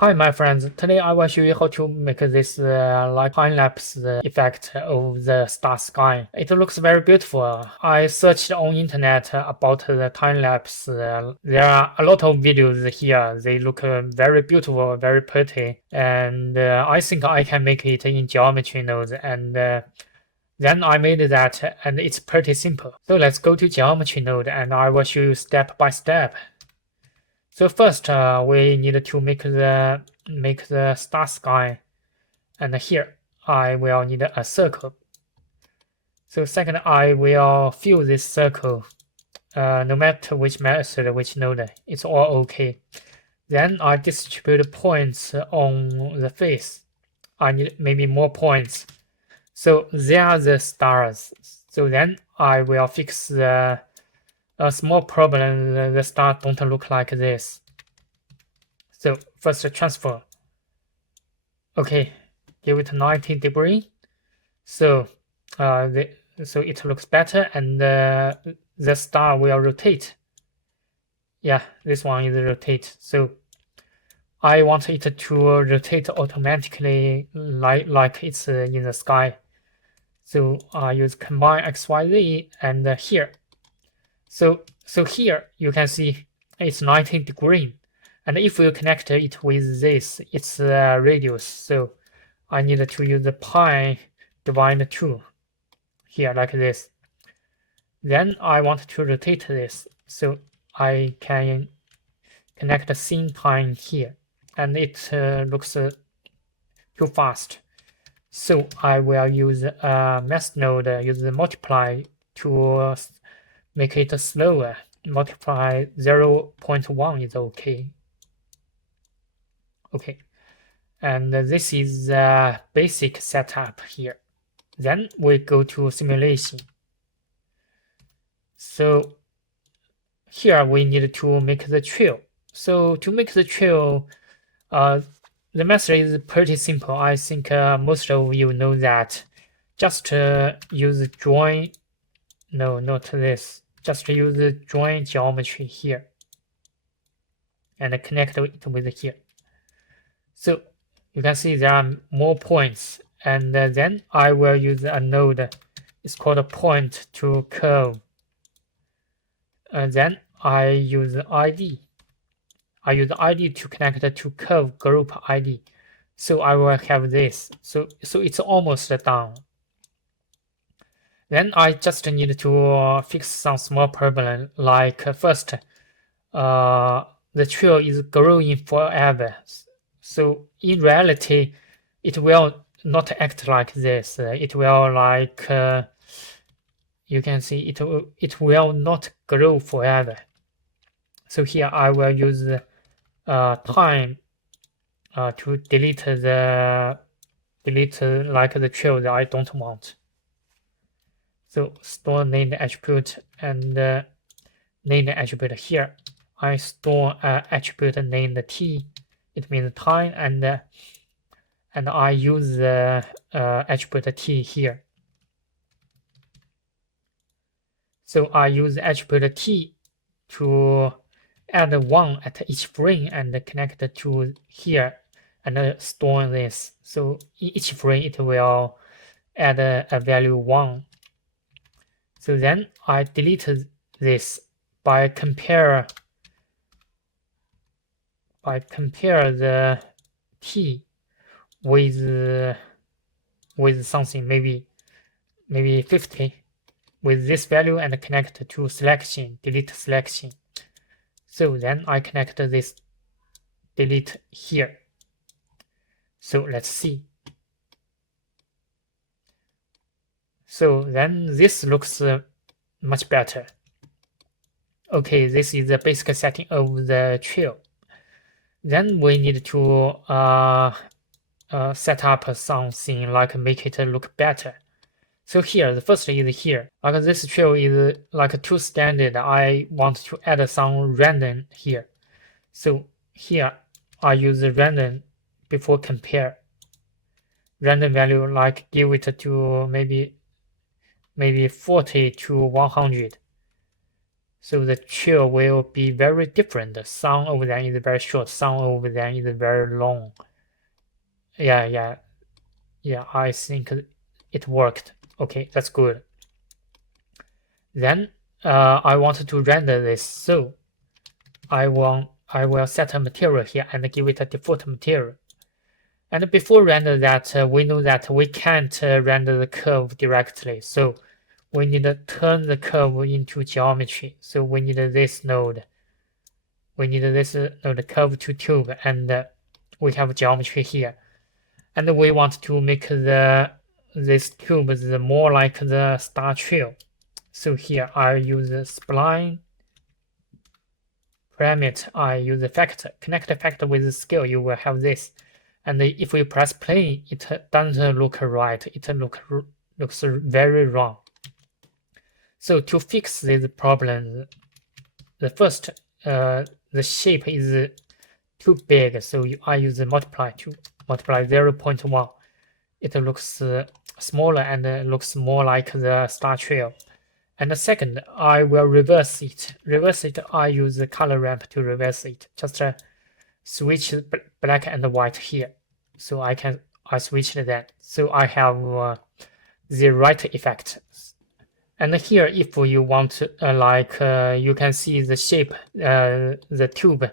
Hi my friends, today I will show you how to make this like time-lapse effect of the star sky. It looks very beautiful. I searched on internet about the time-lapse. There are a lot of videos here. They look very beautiful, very pretty, and I think I can make it in geometry node, and then I made that, and it's pretty simple. So let's go to geometry node, and I will show you step by step. So first, we need to make the star sky, and here I will need a circle. So second, I will fill this circle, no matter which method, which node, it's all okay. Then I distribute points on the face. I need maybe more points. So they are the stars. So then I will fix a small problem. The stars don't look like this. So first transform. Okay, give it 90 degree. So so it looks better, and the star will rotate. Yeah, this one is rotate. So I want it to rotate automatically like it's in the sky. So I use combine XYZ and here. So here you can see it's 90 degree. And if you connect it with this, it's radius. So I need to use the pi divided 2 here like this. Then I want to rotate this. So I can connect the same time here. And it looks too fast. So I will use a math node, use the multiply to make it slower. Multiply 0.1 is okay. Okay, and this is the basic setup here. Then we go to simulation. So here we need to make the trail. So to make the trail, the method is pretty simple. I think most of you know that. Just use join. No, not this. Just use the join geometry here and connect it with here. So you can see there are more points, and then I will use a node. It's called a point to curve. And then I use ID. I use ID to connect to curve group ID. So I will have this. So it's almost done. Then I just need to fix some small problem. Like first, the trail is growing forever. So in reality, it will not act like this. It will like you can see it will not grow forever. So here I will use time to delete like the trail that I don't want. So store named attribute and named attribute here. I store attribute named t. It means time, and I use the attribute t here. So I use attribute t to add 1 at each frame and connect to here and store this. So in each frame it will add a value 1. So then I delete this by compare the t with something, maybe 50 with this value, and connect to selection, delete selection. So then I connect this delete here. So let's see. So then this looks much better. Okay, this is the basic setting of the trail. Then we need to set up something like make it look better. So here, the first is here. Like this trail is like too standard. I want to add some random here. So here I use random before compare. Random value like give it to maybe 40 to 100. So the trail will be very different. Some of them is very short, some of them is very long. Yeah, I think it worked. Okay, that's good. Then I want to render this, so I will set a material here and give it a default material. And before render that, we know that we can't render the curve directly, so we need to turn the curve into geometry. So we need this node. We need this node curve to tube, and we have geometry here. And we want to make this tube more like the star trail. So here I use the spline parameter. I use the factor, connect the factor with the scale. You will have this. And if we press play, it doesn't look right. It looks very wrong. So to fix this problem, the first, the shape is too big. So I use the multiply to multiply 0.1. It looks smaller and looks more like the star trail. And the second, I will reverse it. Reverse it, I use the color ramp to reverse it. Just switch black and white here. So I switched that. So I have the right effect. And here, if you want, you can see the shape, the tube,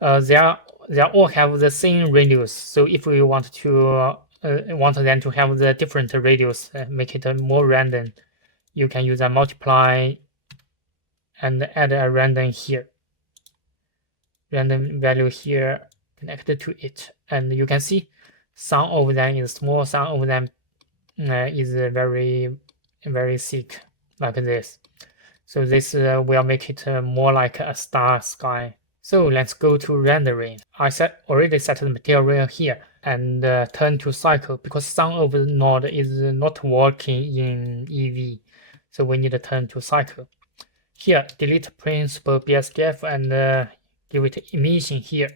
they all have the same radius. So if we want to want them to have the different radius, make it more random, you can use a multiply and add a random here. Random value here connected to it. And you can see some of them is small, some of them is very, very thick, like this. So this will make it more like a star sky. So let's go to rendering. I already set the material here and turn to cycle because some of the node is not working in EV. So we need to turn to cycle. Here, delete principal BSDF and give it emission here.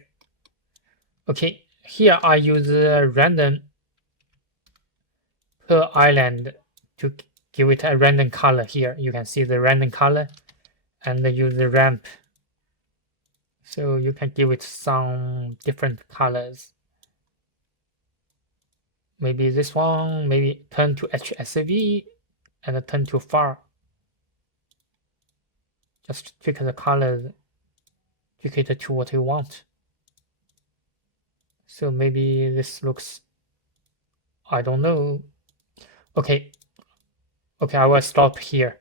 Okay, here I use random per island to give it a random color here. You can see the random color and use the ramp. So you can give it some different colors. Maybe this one, maybe turn to HSV and turn to far. Just tweak the colors, tweak it to what you want. So maybe this looks, I don't know. Okay, I will stop here.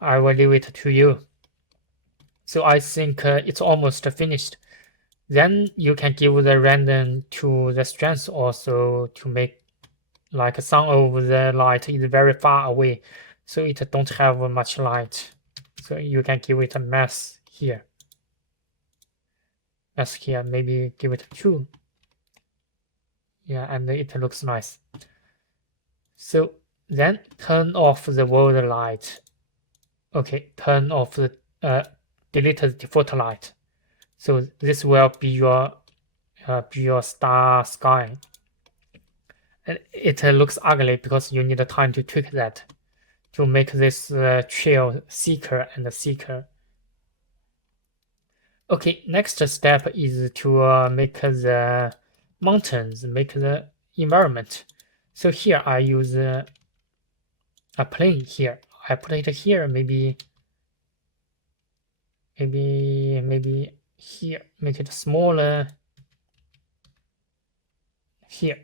I will leave it to you. So I think it's almost finished. Then you can give the random to the strength also to make like some of the light is very far away, so it don't have much light. So you can give it a mass here. Mass here, maybe give it 2. Yeah, and it looks nice. So then turn off the world light. Okay, turn off the delete the default light. So this will be your star sky. And it looks ugly because you need time to tweak that to make this trail thicker and thicker. Okay, next step is to make the mountains, make the environment. So here I use a plane here. I put it here, maybe here, make it smaller. Here,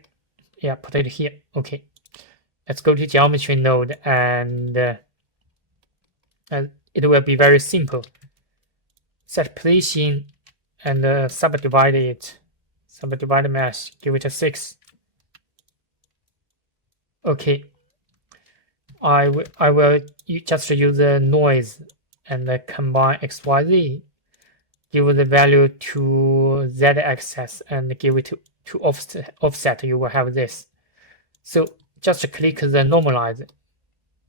yeah, put it here. Okay, let's go to geometry node and it will be very simple. Set position and subdivide it. Subdivide mesh, give it a 6. Okay, I will just use the noise and combine XYZ. Give the value to Z-axis and give it to offset. You will have this. So just click the normalize.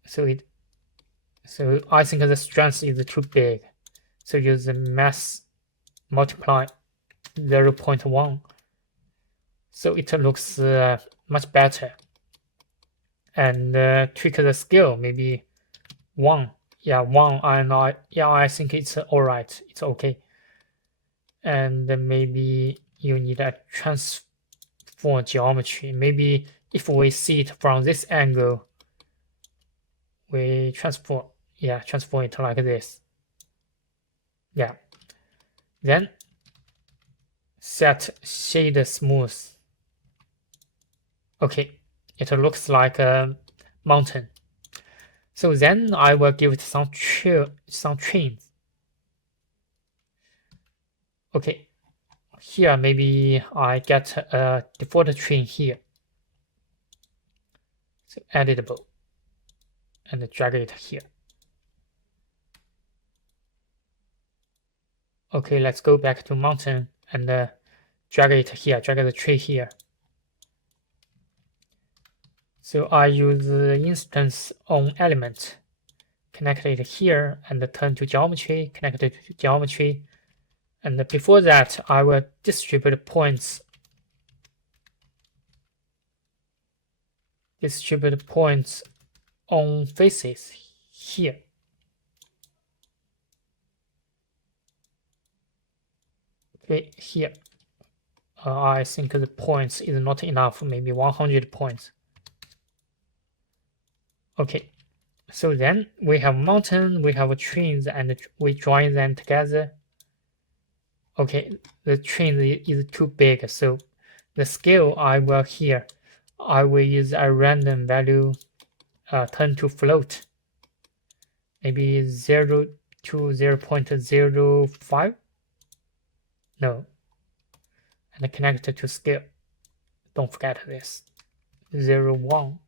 So I think the strength is too big. So use the mass multiply 0.1. So it looks much better. And tweak the scale, maybe 1. yeah, 1, and I think it's all right. It's okay. And maybe you need a transform geometry. Maybe if we see it from this angle, we transform it like this. Yeah. Then set shade smooth. Okay, it looks like a mountain. So then I will give it some trains. Okay, here maybe I get a default train here. So editable and drag it here. Okay, let's go back to mountain and drag it here, drag the tree here. So I use instance on element, connect it here and turn to geometry, connect it to geometry. And before that, I will distribute points. Distribute points on faces here. Okay, here. I think the points is not enough, maybe 100 points. Okay, so then we have mountain, we have trees, and we join them together. Okay, the tree is too big, so the scale I will here, I will use a random value, turn to float, maybe 0 to 0 0.05. No, and connect it to scale. Don't forget this. 0, 1,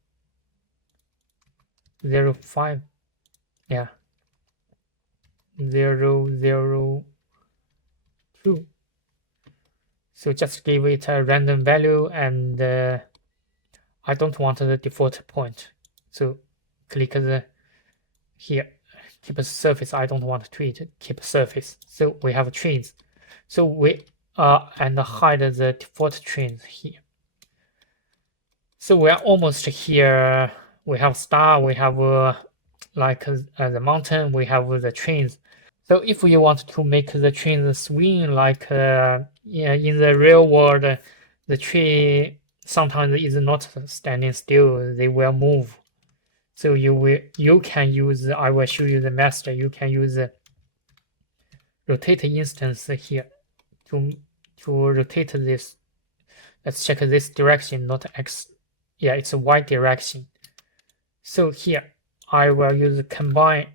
0, 5, yeah, 0, 0, 2. So just give it a random value, and I don't want the default point. So click the here, keep a surface. I don't want to keep a surface. So we have trains. So we and hide the default trains here. So we are almost here. We have star, we have like the mountain, we have the trains. So if you want to make the trains swing like yeah, in the real world, the tree sometimes is not standing still, they will move. So you can use, I will show you the master, you can use rotate instance here to rotate this. Let's check this direction, not X. Yeah, it's a Y direction. So here I will use combine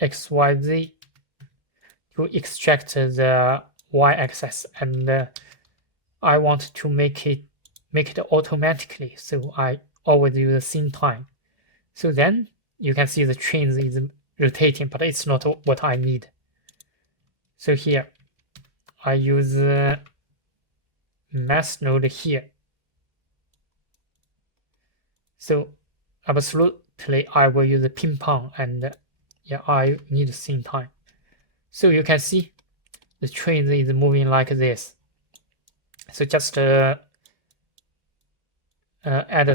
XYZ to extract the Y-axis, and I want to make it automatically. So I always use the same time. So then you can see the train is rotating, but it's not what I need. So here I use mass node here. So absolutely I will use the ping pong, and yeah, I need the same time. So you can see the train is moving like this. So just add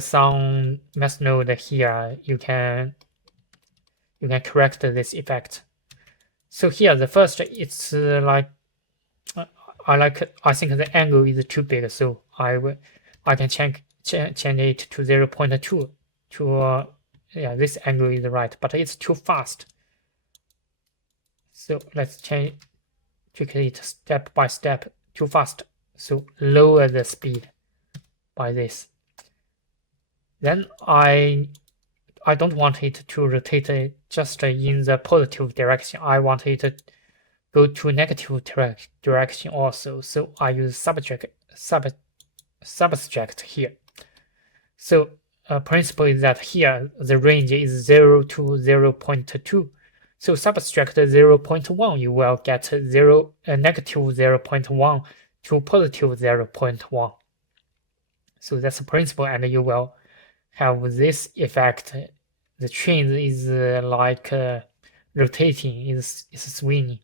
some mass node here. You can correct this effect. So here the first, it's like I think the angle is too big, so I can change it to 0.2 to yeah, this angle is right, but it's too fast. So let's tweak it step by step. Too fast, so lower the speed by this. Then I don't want it to rotate just in the positive direction. I want it to go to negative direction also. So I use subtract here. So principle is that here the range is 0 to 0.2. So subtract 0.1, you will get negative 0.1 to positive 0.1. So that's the principle, and you will have this effect. The train is like rotating, is swinging.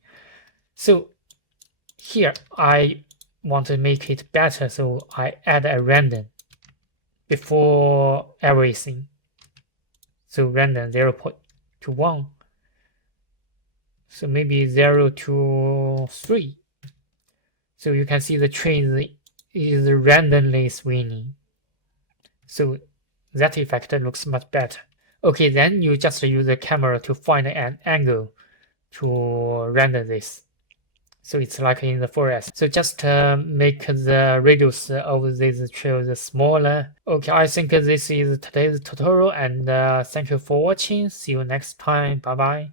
So here I want to make it better, so I add a random before everything. So random 0 to 1. So maybe 0 to 3. So you can see the tree is randomly swinging. So that effect looks much better. Okay, then you just use the camera to find an angle to render this. So it's like in the forest. So just make the radius of these trails smaller. Okay, I think this is today's tutorial, and thank you for watching. See you next time. Bye bye.